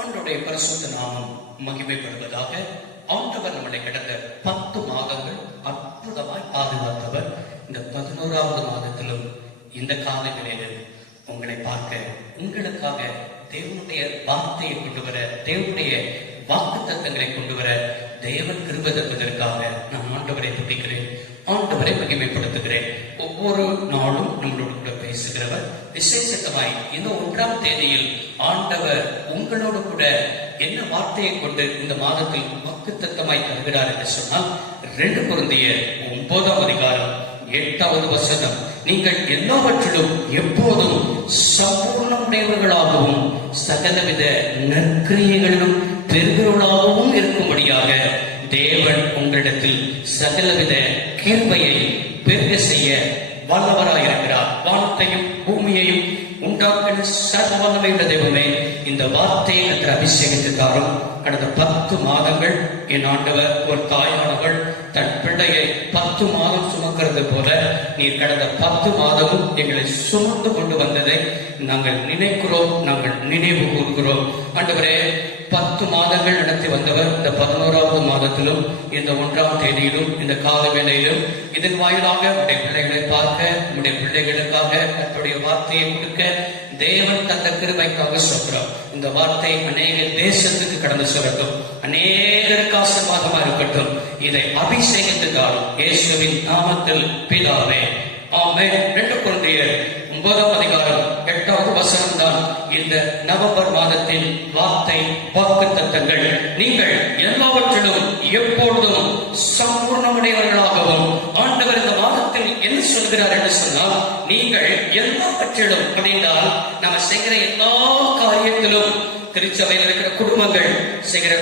ஆண்டவருடைய பரிசுத்த நாமம் மகிமைப்படுவதாக. ஆண்டவர் நம்மளை கடந்த 10 மாதங்கள் அற்புதமாய் பாதுகாத்தவர். இந்த 11வது மாதத்திலும் இந்த காலங்களில் உங்களை பார்க்க, உங்களுக்காக தேவனுடைய வார்த்தையை கொண்டு வர, தேவனுடைய வாக்கு தத்தங்களை கொண்டு வர தேவன் கிருபை தருவதற்காக நான் ஆண்டவரை துதிக்கிறேன், ஆண்டவரை மகிமைப்படுத்துகிறேன். ஒவ்வொரு நாளும் நம்மளோடு கூட பேசுகிறவர். விசேஷமாய் இந்த 1ஆம் தேதியில் ஆண்டவர் உங்களோடு கூட என்ன வார்த்தையை கொண்டு இந்த மாதத்தில் வாக்குத்தத்தமாய் தருகிறார் என்று சொன்னால் 2 கொரிந்தியர் 9ஆம் அதிகாரம் 8வது வசனம். நீங்கள் எல்லாவற்றிலும் எப்போதும் சம்பூர்ணமுடையவர்களாகவும் சகலவித நற்கிரியைகளிலும் பெருகிறவர்களாகவும் இருக்கும்படியாக தேவன் உங்களிடத்தில் சகலவித கிருபையை பெருக செய்ய வல்லவராயிருக்கிறார். வானத்தையும் பூமியையும் உண்டாக்கின சர்வ வல்லமையுள்ள தெய்வமே, இந்த வார்த்தையை கர்த்தர் அபிஷேகித்துக்காரும். கடந்த 10 மாதங்கள் என் ஆண்டவர், ஒரு தாயானவள் தன் பிள்ளையை 10 மாதம் சுமக்கிறது போல நீர் கடந்த 10 மாதமும் எங்களை சுமந்து கொண்டு வந்ததை நாங்கள் நினைக்கிறோம், நாங்கள் நினைவு கூறுகிறோம். ஆண்டவரே, 10 மாதங்கள் நடத்தி வந்தவர் இந்த 11வது மாதத்திலும் இந்த 1ஆம் தேதியிலும் இந்த கால வேளையிலும் இதன் வாயிலாக உடைய பிள்ளைகளை பார்க்க, உடைய பிள்ளைகளுக்காக கர்த்தருடைய வார்த்தையை கொடுக்க தேவன் தந்த கிருபைக்காக சொல்கிறோம். இந்த வார்த்தை அநேக தேசத்துக்கு கடந்து சொல்லட்டும், அநேகருக்கு ஆசீர்வாதமா இருக்கட்டும். இதை அபிஷேகத்துக்காக இயேசுவின் நாமத்தில் பிதாவே, ஆமென். 2 கொரிந்தியர் 9ஆம் அதிகாரம் 8வது வசனம் தான் இந்த நவம்பர் மாதத்தின் வார்த்தை வாக்கு தத்தங்கள். நீங்கள் எல்லாவற்றிலும் எப்பொழுதும் சம்பூர்ணமுடையவர்களாகவும். ஆண்டவர் இந்த மாதத்தில் என்ன சொல்கிறார் என்று சொன்னால், நீங்கள் எல்லாவற்றிலும் அப்படின்றால் நம்ம செய்கிற எல்லா காரியத்திலும், திருச்சபையில் இருக்கிற குடும்பங்கள் செய்கிற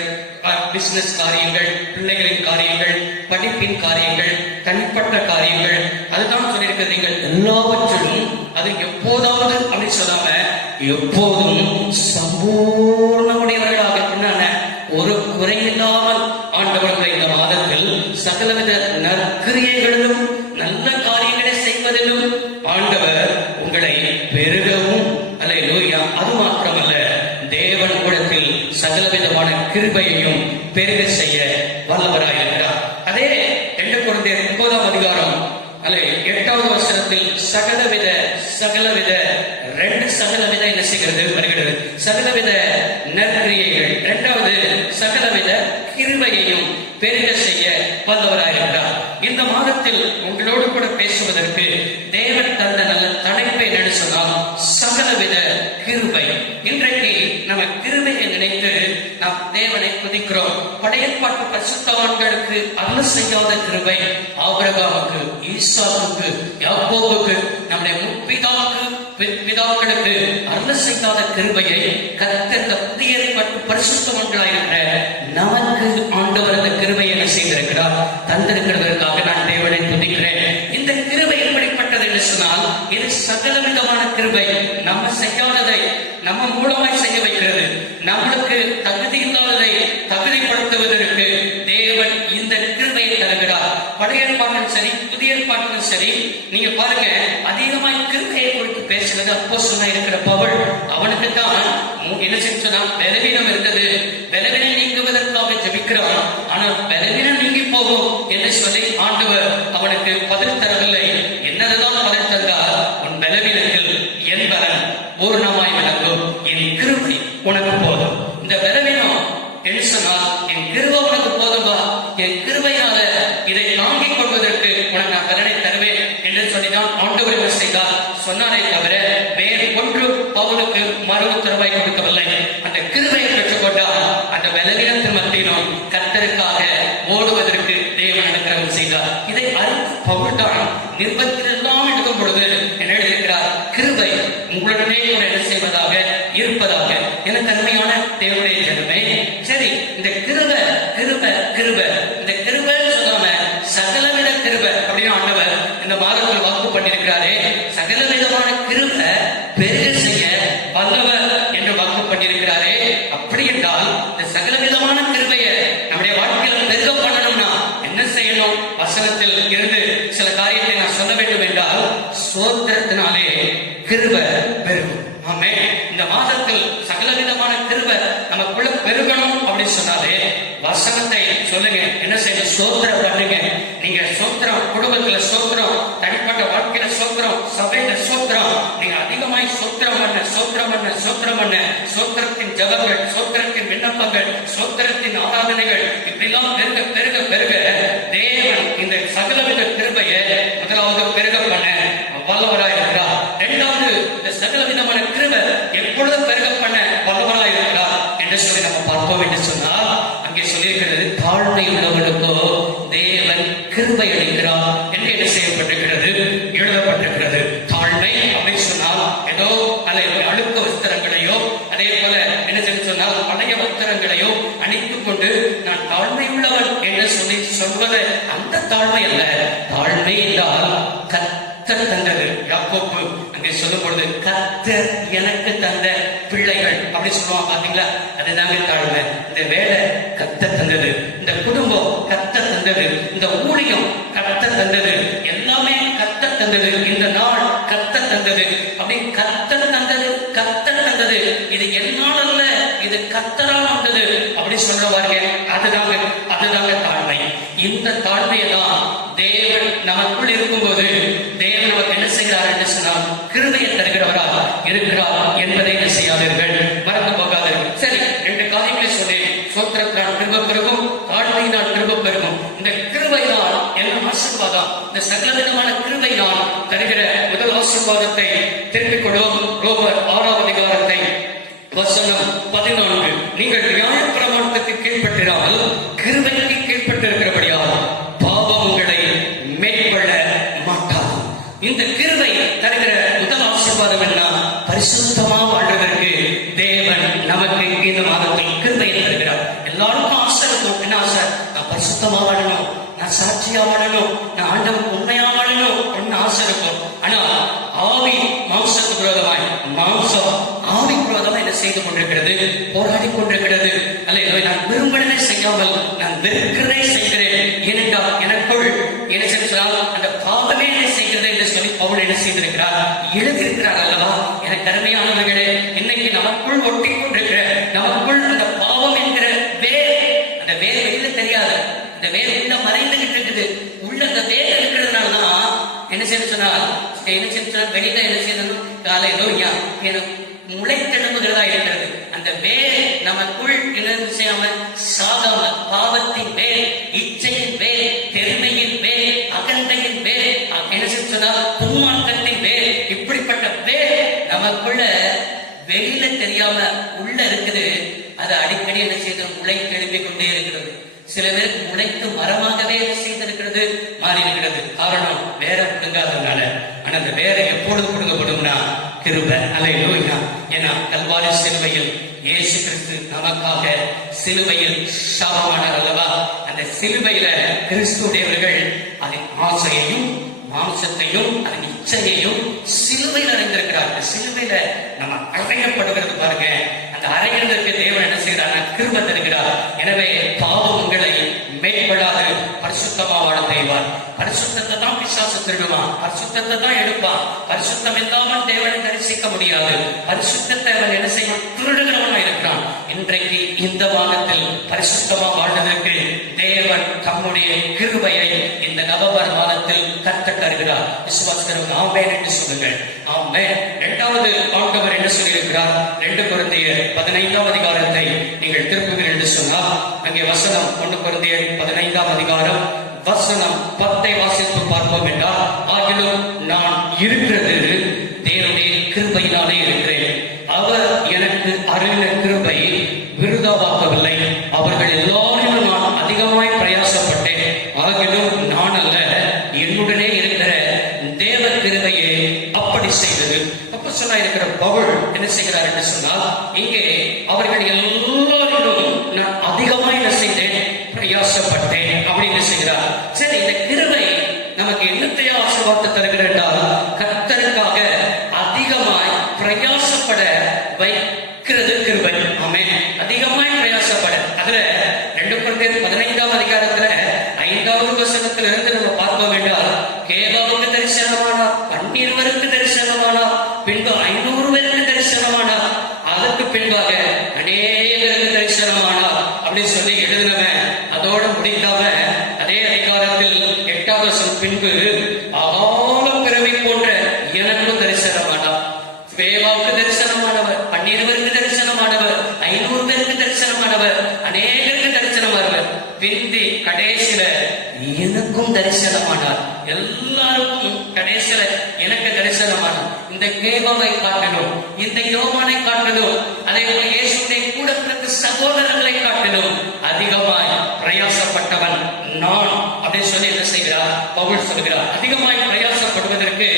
பிசினஸ் காரியங்கள், பிள்ளைகளின் காரியங்கள், படிப்பின் காரியங்கள், தனிப்பட்ட காரியங்கள், அதுதான் சொல்லியிருக்கிறது. நீங்கள் எல்லாவற்றிலும், அது எப்போதாவது அப்படி சொல்லாம எப்போதும் சம்பூர்ணமுடையவர்களாக, ஒரு குறையில்லாமல் ஆண்டவர்கள் இந்த மாதத்தில் சகலவித நற்கிரியைகளிலும் நல்ல காரியங்களை செய்வதிலும் ஆண்டவர் உங்களை பெருகவும், அல்லேலூயா, அது மாத்திரமல்ல, தேவன் கூடத்தில் சகலவிதமான கிருபையையும் பெருக செய்ய வல்லவராயிருக்கிறார். அதே 2 கொரிந்தியர் 9ஆம் அதிகாரம் 8வது வசனத்தில் சகலவித 2 சகலவித என்ன செய்கிறது வருகிறது, சகலவித நற்கிரியைகள், 2வது சகலவித கிருபையையும் பெருக செய்ய வல்லவராயிருக்கிறார். இந்த மாதத்தில் உங்களோடு கூட பேசுவதற்கு தேவன் தந்த நல்ல தலைப்பை என்ன சொன்னால், சகலவித கிருபை. இன்றைக்கு நம்ம கிருபையை நினைத்து நாம் தேவனை துதிக்கிறோம். பழைய ஏற்பாட்டு பரிசுத்தவான்களுக்கு அல்ல செய்யாத கிருபை ஆபிரகாமுக்கு, ஈசாக்குக்கு, யாக்கோபுக்கு, நம்முடைய முற்பிதாக்களுக்கு அல்ல செய்யாத கிருபையை கர்த்தர் இந்த புதிய ஏற்பாட்டு பரிசுத்தவான்களாயிருக்கிற நமக்கு ஆண்டவர் அந்த கிருபையை என்ன செய்திருக்கிறார், தந்திருக்கிறதற்காக நான் தேவனை துதிக்கிறேன். இந்த கிருபை எப்படிப்பட்டது என்று சொன்னால், இது சகலவிதமான கிருபை. நம்ம செய்யாததை நம்ம மூலமாய் செய்ய வைக்கிறது, நம்மளுக்கு தகுதி இல்லாததை தகுதிப்படுத்துவதற்கு தேவன் இந்த கிருபையை தருகிறார். பழைய ஏற்பாட்டிலும் சரி, புதிய ஏற்பாட்டிலும் சரி, நீங்க பாருங்க, அதிகமாய் கிருபையை குறித்து பேசுறது அப்போஸ்தலனாய் இருக்கிற பவுல். அவனுக்கு தான் என்ன செஞ்சா பலவீனம் இருந்தது, பலவீனம் நீங்குவதற்காக ஜெபிக்கிறான். ஆனால் பலவீனம் நீங்கி போகும் என்று சொல்லி ஆண்டவர் அவனுக்கு பதில் தரவில்லை. என்னதுதான் பதில் தந்தார், உன் பலவீனத்தில் என் பலன் பூர்ணமாய் விளங்கும், என் கிருபை உனக்கு போதும். இந்த பலவீனம் என்று சொன்னால், என் கிருபை உனக்கு போதும்பா, என் கிருபையால இதை தாங்கிக் கொள்வதற்கு உனக்கு நான் பலனை தருவேன் என்று சொல்லிதான் ஆண்டவர் என்ன செய்தார் சொன்னாரே தவிர வேறு ஒன்று பவுலுக்கு மறு உத்தரவை கொடுக்கவில்லை. அந்த கிருபையை பெற்றுக்கொண்டால் அந்த பலவீனத்தின் மத்தியிலும் கர்த்தருக்காக ஓடுவதற்கு தேவன் அனுக்கிரகம் செய்தார். இதை அறிந்து பவுல் தான் நிர்பந்தத்தில் எல்லாம் எடுக்கும் பொழுது என்ன எழுதியிருக்கிறார், கிருபை உங்களுடனே கூட என்ன செய்வதாக இருப்பதாக. என தன்மையான தேவனுடைய ஜனமே, சரி, இந்த கிருபை கிருபை கிருபை, இந்த கிருபை சொல்லாம சகலவித கிருபை அப்படின்னு ஆண்டவர் இந்த மாதத்தில் வாக்கு பண்ணியிருக்கிறாரே, சகலவிதமான கிருபை பெருக செய்ய வல்லவர் என்று வாக்கு பண்ணியிருக்கிறாரே. அப்படி என்றால் இந்த சகலவிதமான கிருபையை நம்முடைய வாழ்க்கையில பெருக பண்ணணும்னா என்ன செய்யணும்? வசனத்தில் இருந்து சில காரியத்தை நான் சொல்ல வேண்டும் என்றால், ஸ்தோத்திரத்தினாலே கிருபை பெருகும். ஆமென். இந்த மாதத்தில் சகலவிதமான கிருபை நம்ம சோத்திரம் பண்ணுங்க. நீங்க சோத்திரம், குடும்பத்துல சோத்திரம், தனிப்பட்ட வாழ்க்கையில சோத்திரம், சபையில சோத்திரம், நீங்க அதிகமாய் சோத்திரம் பண்ண சோத்திரம் பண்ண சோத்திரம் பண்ண சோத்திரத்தின் ஜபங்கள், சோத்திரத்தின் விண்ணப்பங்கள், சோத்திரத்தின் ஆராதனைகள் இப்படிலாம் பெருக பெருக பெருக தேவன் இந்த சகலவித கிருபையை முதலாவது பெருக பண்ண வல்லவராயிருக்கிறார். இரண்டாவது, இந்த சகல விதமான கிருபை எப்பொழுது பெருக பண்ண வல்லவராயிருக்கிறார் என்று சொல்லி நம்ம பார்த்தோம் என்று சொன்னால், அங்கே சொல்லியிருக்கிறது தாழ்மை உள்ளவர்களுக்கோ தேவன் கிருபை அளிக்கிறார் என்று என்ன செய்யப்பட்டிருக்கிறது, எழுதப்பட்டிருக்கிறது. தாழ்மை அப்படின்னு சொன்னால் ஏதோ அழுக்க வஸ்திரங்களையோ அதே போல என்ன சொன்னால் பழைய வஸ்திரங்களையோ அணித்துக் கொண்டு நான் தாழ்மை உள்ளவன் என்று சொல்லி சொல்வது அந்த தாழ்மை அல்ல. தாழ்மை என்றால் கர்த்தர் தந்தது. யாக்கோபு அங்கே சொல்லும் பொழுது கர்த்தர் எனக்கு தந்த பிள்ளைகள் அப்படி சொல்லுவாங்க பாத்தீங்களா, அதுதாங்க தாழ்மை. இந்த வேலை கர்த்தர் தந்தது, இந்த குடும்பம் கர்த்தர் தந்தது, இந்த ஊழியம் கர்த்தர் தந்தது, எல்லாமே கர்த்தர் தந்தது, இந்த நாள் கர்த்தர் தந்தது, அப்படி கர்த்தர் தந்தது கர்த்தர் தந்தது, இது என்னால் அல்ல இது கர்த்தரால் வந்தது அப்படி சொல்றவார்கள். அதுதாங்க தாழ்மை. இந்த தாழ்மையை தான் தேவன் நமக்குள் இருக்கும்போது தேவன் நமக்கு என்ன செய்கிறார் என்று சொன்னால் கிருபையை தருகிறவராக இருக்கிறார் என்பதை என்ன செய்யாதீர்கள், மறந்து போகாதீர்கள். சரி, 2 காரியங்களை சொன்னேன். சோத்திரத்தினால் கிருபை பெருகும், தாழ்மையினால் கிருபை பெருகும். இந்த கிருபை தான் என்ன ஆசீர்வாதம். இந்த சகல விதமான கிருபை தான் தருகிற முதல் ஆசீர்வாதத்தை திருப்பிக் கொள்வோம். ரோமர் 6ஆம் அதிகாரத்தை வசனம் 14. நீங்கள் நியாயப்பிரமாணத்துக்கு கீழ்ப்பட்டிராமல் கிருபைக்கு கீழ்ப்பட்டிருக்கிறபடியால் பாவம் உங்களை மேற்கொள்ள மாட்டாது. இந்த கிருபை தருகிற முதல் ஆசீர்வாதம் என்ன? பரிசுத்தமா வாழ்வதற்கு தேவன் நமக்கு இந்த மாதத்தில் கிருபையை தருகிறார். எல்லாருக்கும் ஆசை இருக்கும். என்ன ஆசை? நான் பரிசுத்தமா வாழணும், நான் சாட்சியா வாழணும், நான் ஆண்டவனுக்கு உண்மையா வாழணும் ஒன்னு ஆசை இருக்கும். ஆனா ஆவி மாம்சத்துக்கு விரோதமாய், மாம்சம் ஆவி விரோதமாய் என்ன செய்து கொண்டிருக்கிறது, போராடி கொண்டிருக்கிறது. அல்ல, நான் விரும்புவதை செய்யாமல் நான் வெறுக்கிறதை செய்கிறேன். ஏனென்றால் எனக்குள் என்ன சென்றால் அந்த பாவமே என்ன செய்கிறது என்று சொல்லி பவுல் என்ன செய்திருக்கிறார், எழுதியிருக்கிறார் அல்லவா. எனக்கு அருமையானவர்களே, இன்னைக்கு நமக்குள் ஒட்டி கொண்டிருக்கிற நமக்குள் அந்த பாவம் என்கிற வேர், அந்த வேர் வெளியில தெரியாது, அந்த வேர் உள்ள மறைந்துகிட்டு இருக்குது. உள்ள அந்த வேர் இருக்கிறதுனாலதான் என்ன செய்ய சொன்னால் வெளியில என்ன செய்யணும், காலையிலோ முளைத்தெழும்புகிறதா இருக்கிறது. அந்த வேர் நமக்குள் என்ன செய்யாம சாகாம, பாவத்தின் வேர், இச்சையின் வேர், பெருமையின் வேர், அகந்தையின் வேர், என்ன சொன்னால் துன்மார்க்கத்தின் வேர், இப்படிப்பட்ட வேர் நமக்குள்ள வெளியில தெரியாம உள்ள இருக்குது. அது அடிக்கடி என்ன செய்து முளை எழுப்பிக் கொண்டே இருக்கிறது. சில பேருக்கு முளைத்து மரமாகவே செய்திருக்கிறது, மாறி இருக்கிறது. காரணம் வேற புடுங்காததுனால. ஆனா அந்த வேற எப்பொழுது புடுங்கப்படும்னா கிருபை. அல்லேலூயா. ஏன்னா கல்வாரி சிலுவையில் இயேசு கிறிஸ்து நமக்காக சிலுவையில் சாபமானார் அல்லவா. அந்த சிலுவையில கிறிஸ்துடையவர்கள் அதன் ஆசையையும் மாம்சத்தையும் அதன் இச்சையையும் சிலுவையில் அடைந்திருக்கிறார்கள். சிலுவையில நம்ம அறையப்படுகிறது பாருங்க. அந்த அறைகிறதுக்கு தேவன் என்ன செய்யறார், கிருபை தருகிறார். எனவே பாவம் உங்களை மேற்கொள்ளாது பரிசுத்தமா வாழ செய்வார். பரிசுத்தத்தை தான் பிசாசு திருடுவான், பரிசுத்தத்தை தான் எடுப்பான். பரிசுத்தம் இல்லாமல் தேவனை தரிசிக்க முடியாது. பரிசுத்தத்தை அவன் என்ன செய்வான், திருடுகிறவனா இருக்கிறான். இன்றைக்கு இந்த மாதத்தில் பரிசுத்தமா வாழ்வதற்கு தேவன் தம்முடைய கிருபையை இந்த நவம்பர் மாதத்தில் கற்றுத் தருகிறார். விசுவாசிக்கிறவங்க ஆமென் என்று சொல்லுங்கள். ஆமென். 2வது ஆண்டவர் என்ன சொல்லியிருக்கிறார், 2 கொரிந்தியர் 15ஆம் அதிகாரத்தை நீங்கள் திருப்புவீர்கள் என்று சொன்னால், அங்கே வசனம் 1 கொரிந்தியர் 15ஆம் அதிகாரம் வசனம் 10 வாசித்து பார்ப்போம் என்றால், ஆகிலும் நான் இருக்கிறது தேவனுடைய கிருபையினாலே இருக்கிறேன். அவர் எனக்கு அருளின கிருபை விருதாவாக்கவில்லை. அவர்கள் எல்லாரும் நான் அதிகமாய் பிரயாசப்பட்டேன். ஆகிலும் நான் அல்ல, என்னுடனே இருக்கிற தேவ கிருபையே அப்படி செய்தது. அப்ப சொன்னா இருக்கிற பவுல் என்ன செய்கிறார் என்று சொன்னால், இங்கே அவர்கள் எல்லாரும் நான் அதிகமாய் என்ன செய்தேன், பிரயாசப்பட்டேன் அப்படின்னு செய்கிறார். சரி, இந்த கிருபை நமக்கு என்னத்தையோ ஆசீர்வாதத்தை தருகிறார் என்றால், கர்த்தருக்காக அதிகமாய் பிரயாசப்பட வைக்கிறது கிருபை. ஆமென். அதிகமாய் பிரயாசப்பட. அதுல 2 கொரிந்தியர் 15ஆம் அதிகாரத்துல 5வது வசனத்திலிருந்து நம்ம பார்ப்போம் என்றால், கேபாவுக்கு தரிசனமானார், 12 பேருக்கு தரிசனமானார், பின்பு 500 பேருக்கு தரிசனமானார், அதற்கு பின்பாக அநேகருக்கு தரிசனமானார் அப்படின்னு சொல்லி எழுதினவன் அதோட முடிக்காம அதே பின்பு அகால பிறவி போன்ற எனக்கும் தரிசனமானார். வேவாவுக்கு தரிசனமானவர், 12 பேருக்கு தரிசனமானவர், 500 பேருக்கு தரிசனமானவர், அநேகருக்கு தரிசனமானவர். பிந்தி கடைசியில எனக்கும் தரிசனமானார். எல்லாருக்கும் கடைசியில எனக்கு தரிசனமானார். இந்த கேபாவை காட்டிலும், இந்த யோவானை காட்டிலும், அதே போல இயேசுடைய கூட பிறந்த சகோதரர்களை காட்டிலும் அதிகமாய் பிரயாசப்பட்டவன் நான் அப்படின்னு சொல்லி என்ன செய்கிறார் பவுல் சொல்கிறார். அதிகமாய் பிரயாசப்படுவதற்கு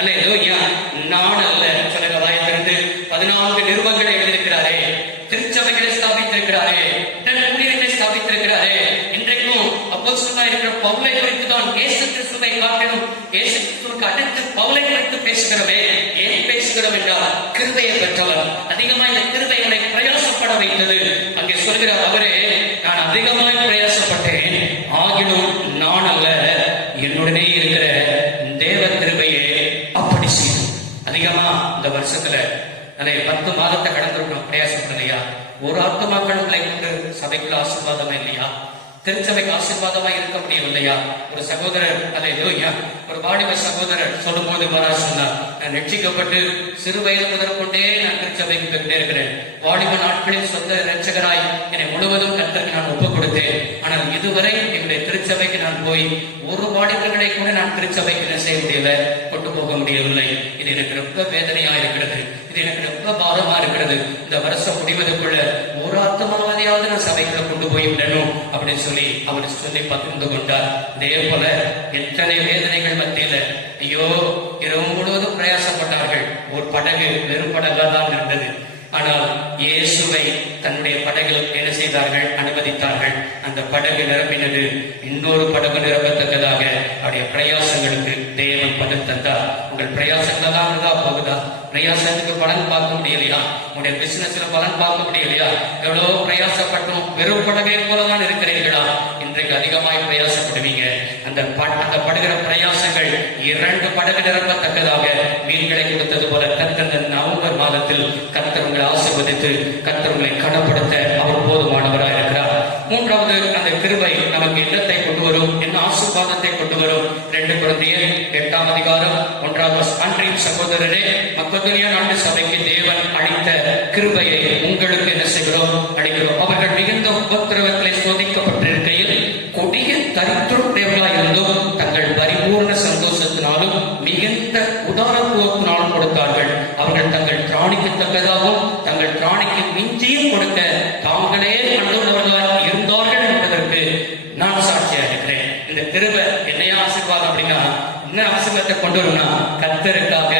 அல்லேலூயா நான் அல்ல சொல்லுங்க. வாயத்திலிருந்து 14 நிருபங்களை எழுதியிருக்கிறாரே, திருச்சபைகளை ஸ்தாபித்திருக்கிறாரே, ஊழியர்களை ஸ்தாபித்திருக்கிறாரே. இன்றைக்கும் அப்போஸ்தலனாய் இருக்கிற பவுலை குறித்து தான் இயேசு கிறிஸ்துவை காட்டிலும், இயேசு கிறிஸ்துவுக்கு அடுத்து பவுலை குறித்து பேசுகிறவே. ஏன் பேசுகிறோம் என்றால் கிருபையை பெற்றவர். அதிகமாக இந்த கிருபை என்னை பிரயாசப்பட வைத்தது. அங்கே சொல்கிறார் அவரே, நான் அதிகமாய் பிரயாசப்பட்டேன், ஆகிலும் நான் அல்ல, என்னுடனே இருக்கிற தேவ கிருபையே அப்படி செய்யும். அதிகமா இந்த வருஷத்துல 10 மாதத்தை கடந்திருக்கணும் பிரயாசப்படலையா? ஒரு ஆத்துமாக்களை கொண்டு சபைக்குள்ள ஆசீர்வாதமா இல்லையா? திருச்சபைக்கு ஆசீர்வாதமா இருக்க முடியவில்லையா? ஒரு சகோதரர் அல்லேலூயா, ஒரு வாலிப சகோதரர் சொல்லும் போது சொன்னார், நான் ரட்சிக்கப்பட்டு சிறு வயது முதற்கொண்டே நான் திருச்சபைக்கு போயிட்டே இருக்கிறேன். வாலிப நாட்களில் சொந்த ரட்சகராய் என்னை முழுவதும் கர்த்தருக்கு நான் ஒப்புக் கொடுத்தேன். ஆனால் இதுவரை என்னுடைய திருச்சபைக்கு நான் போய் ஒரு வாலிபர்களை கூட நான் திருச்சபைக்கு என்ன செய்ய முடியல, கொண்டு போக முடியவில்லை. இது எனக்கு ரொம்ப வேதனையா இருக்கிறது, இது எனக்கு ரொம்ப பாரமா இருக்கிறது. இந்த வருஷம் முடிவதற்குள்ள ஒரு ஆத்மாவதையாவது நான் சபைக்குள்ள கொண்டு போய் விடணும் அப்படின்னு சொல்லி அவர் சொல்லி பகிர்ந்து கொண்டார். அதே போல எத்தனை வேதனைகள் மத்தியில ஐயோ இரவு முழுவதும் பிரயாசப்பட்டார்கள். ஒரு படகு வெறும் படகா தான் இருந்தது. ஆனால் இயேசுவை தன்னுடைய படகில் என்ன செய்தார்கள், அனுமதித்தார்கள். அந்த படகு நிரம்பினது. இன்னொரு படகு நிரம்பத்தக்கதாக அவருடைய பிரயாசங்களுக்கு தேவன் பலன் தந்தார். உங்கள் பிரயாசங்கள் தான் இருக்கா போகுதா? பிரயாசத்துக்கு பலன் பார்க்க முடியலையா? உங்களுடைய பிசினஸ்ல பலன் பார்க்க முடியலையா? எவ்வளவு பிரயாசப்பட்டும் வெறும் படகை போலதான் இருக்கிறீர்களா? இன்றைக்கு அதிகமாய் பிரயாசப்படுவீங்க. அந்த படுகிற பிரயாசங்கள் 2 படகு நிரம்பத்தக்கதாக மீன்களை கொடுத்தது போல கர்த்தர் நவம்பர் மாதத்தில் கர்த்தர் உங்களை ஆசீர்வதித்து கர்த்தர் உங்களை கனப்படுத்த அவர் போதுமானவராக இருக்கிறார். 3வது அந்த கிருபை நமக்கு என்னத்தை கொண்டு வரும், என்ன ஆசீர்வாதத்தை கொண்டு வரும்? 2 கொரிந்தியர் 8ஆம் அதிகாரம் 1ஆம் வசனம். அன்றைய சகோதரரே, மக்கதோனியா நாட்டு சபைக்கு தேவன் அளித்த கிருபையை உங்களுக்கு என்ன செய்கிறோம், அளிக்கிறோம். அவர்கள் மிகுந்த உபத்திரவங்களை சோதிக்கப்பட்டிருக்கையில் கொடிய தரித்திரமுடையவர்களாய் இருந்தும் தங்கள் பரிபூர்ண சந்தோஷத்தினாலும் மிகுந்த உதாரத்துவத்தினாலும் கொடுத்தார்கள். அவர்கள் தங்கள் திராணிக்கு தக்கதாகவும் தங்கள் திராணிக்கு மிஞ்சியும் கொடுக்க தாங்களே கண்டுள்ளவர்களாக இருந்தார்கள் என்பதற்கு நான் சாட்சியாக இருக்கிறேன். இந்த கிருபை என்னைய ஆசீர்வாதம் அப்படின்னா என்ன ஆசீர்வாதத்தை கொண்டு வரும்னா, கர்த்தருக்காக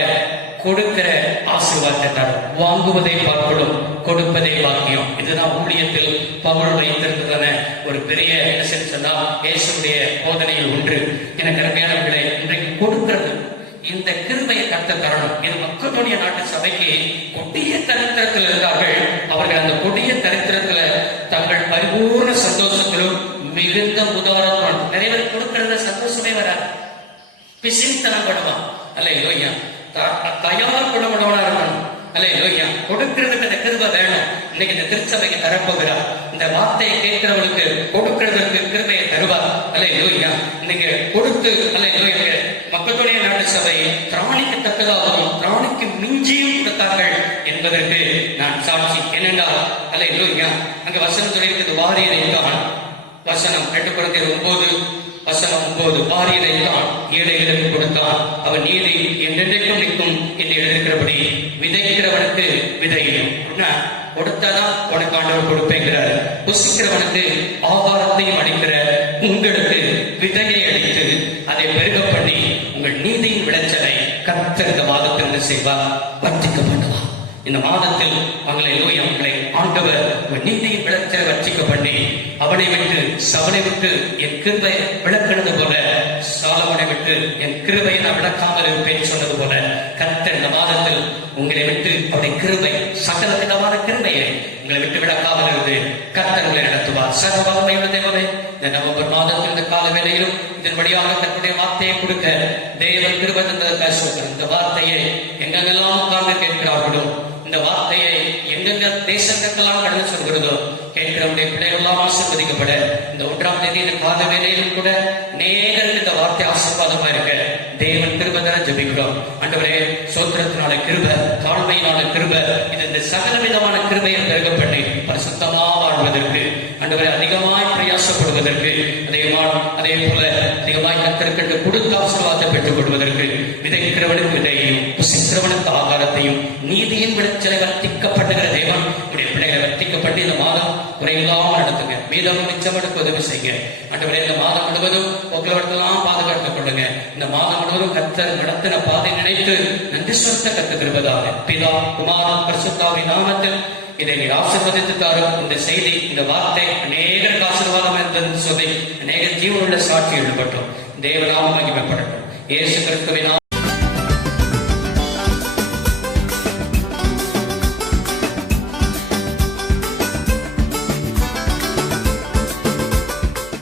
கொடுக்கிற ஆசீர்வாதத்தை தரும். வாங்குவதை பார்க்கணும், கொடுப்பதை பாக்கியம். இதுதான் ஊழியத்தில் பவுல் வைத்திருந்ததான ஒரு பெரிய சொன்னா இயேசுடைய போதனையில் ஒன்று. எனக்கு அருமையானவர்களே, இன்றைக்கு கொடுக்கிறது இந்த கிருபையை கர்த்தர் தரணும். இது மக்களுடைய நாட்டு சபைக்கு கொடிய தரித்திரத்தில் இருந்தார்கள். அவர்கள் அந்த கொடிய தரித்திரத்துல தங்கள் பரிபூர்ண சந்தோஷத்திலும் மிகுந்த உதாரணம். நிறைய பேர் கொடுக்கறத சந்தோஷமே வராது, பிசித்தனம் படுவான். அல்லேலூயா, தயார் குணமுள்ளவனா இருக்கணும். அல்லேலூயா, கொடுக்கிறதுக்கு அந்த கிருபை வேணும். இன்னைக்கு இந்த திருச்சபைக்கு தரப்போகிறார். இந்த வார்த்தையை கேட்கிறவளுக்கு கொடுக்கிறதுக்கு கிருபையை தருவார். அல்லேலூயா, இன்னைக்கு கொடுத்து அல்லேலூயா மக்களுடைய நாட்டு சபை திராணிக்கு தக்கதாகவும் திராணிக்கு மிஞ்சியும் கொடுத்தார்கள் என்பதற்கு நான் சாட்சி. என்னென்னா அல்லேலூயா, அங்க வசனம் சொல்லியிருக்கிறது வாரியதை தான். வசனம் 2 கொரிந்தியர் 9:9 வாரியதை தான் ஏழைகளுக்கு கொடுத்தான், அவன் நீதி என்றென்றைக்கும் நிற்கும் என்று எழுதியிருக்கிறபடி விதைக்கிறவனுக்கு விதையும் கொடுத்தாதான் உனக்கு ஆண்டவர் கொடுப்பேங்கிறார். புசிக்கிறவனுக்கு ஆகாரத்தையும் அளிக்கிற உங்களுக்கு விதையை அளித்து அதை பெருக பண்ணி உங்கள் நீதியின் விளைச்சலை கர்த்தர் இந்த மாதத்தில் என்ன செய்வார், வர்த்திக்கப்படுவார். இந்த மாதத்தில் உங்களை ஆண்டவர் நீதியின் விளைச்சலை வர்த்திக்க பண்ணி அவனை விட்டு சவனை விட்டு என் கிருபை விளக்கினது போல சாலமனை விட்டு என் கிருபையை நான் விளக்காமல் இருப்பேன் சொன்னது போல கர்த்தர் இந்த மாதத்தில் உங்களை விட்டு அவருடைய கிருபை சகல விதமான கிருபையை உங்களை விட்டு விளக்காமல் இருந்து கர்த்தர் உங்களை நடத்துவார். சர்வவல்லமையுள்ள தேவனே, இந்த நவம்பர் மாதத்தில் இந்த கால வேளையிலும் இதன் வழியாக தன்னுடைய வார்த்தையை கொடுக்க தேவன் கிருபை தந்ததற்காக சொல்கிறேன். இந்த வார்த்தையை எங்கெங்கெல்லாம் உட்கார்ந்து கேட்கிறார்களோ, இந்த வார்த்தையை எங்கெங்க எந்தெந்த தேசங்களுக்கெல்லாம் கடந்து சொல்கிறதோ கேட்கிறவருடைய பிள்ளைகள்லாம் ஆசீர்வதிக்கப்பட இந்த 1ஆம் தேதி இந்த கால வேளையிலும் கூட நேருக்கு இந்த வார்த்தை ஆசீர்வாதமா இருக்க தேவன் கிருபை ஜெபிக்கிறோம். ஆண்டவரே, சோத்திரத்தினால கிருபை, தாழ்மையினால கிருபை, இது இந்த சகல விதமான கிருபையை பெருகப்பட்டு பரிசுத்தமா வாழ்வதற்கு ஆண்டவரே அதிகமாய் பிரயாசப்படுவதற்கு அதே போல அதிகமாய் கர்த்தருக்கு கொடுத்த ஆசீர்வாதத்தை பெற்றுக் கொள்வதற்கு விதைக்கிறவனுக்கு விதையையும் புசிக்கிறவனுக்கு ஆகாரத்தையும் நீதியின் விளைச்சலை வர்த்திக்கப்படுகிற தேவன் உடைய பிள்ளைகளை வர்த்திக்கப்பட்டு இந்த மாதம் குறையில்லாமல் நடத்துங்க. மீதம் மிச்சமனுக்கு உதவி செய்யுங்க. ஆண்டவரே, இந்த மாதம் முழுவதும் போக்குவரத்தெல்லாம் பாதுகாத்துக் கொள்ளுங்க. இந்த மாதம் முழுவதும் கர்த்தர் நடத்தின பாதை நினைத்து நன்றி சொல்ல கற்றுக்கிறதாக பிதா குமாரன் பரிசுத்தாவின் நாமத்தில் இதை நீ ஆசீர்வதித்து தாரும். இந்த செய்தி, இந்த வார்த்தை அநேகருக்கு ஆசீர்வாதம் என்று சொல்லி அநேக ஜீவனுள்ள சாட்சி எழுதப்பட்டோம். தேவநாமம் மகிமைப்படட்டும். இயேசு கிறிஸ்துவின்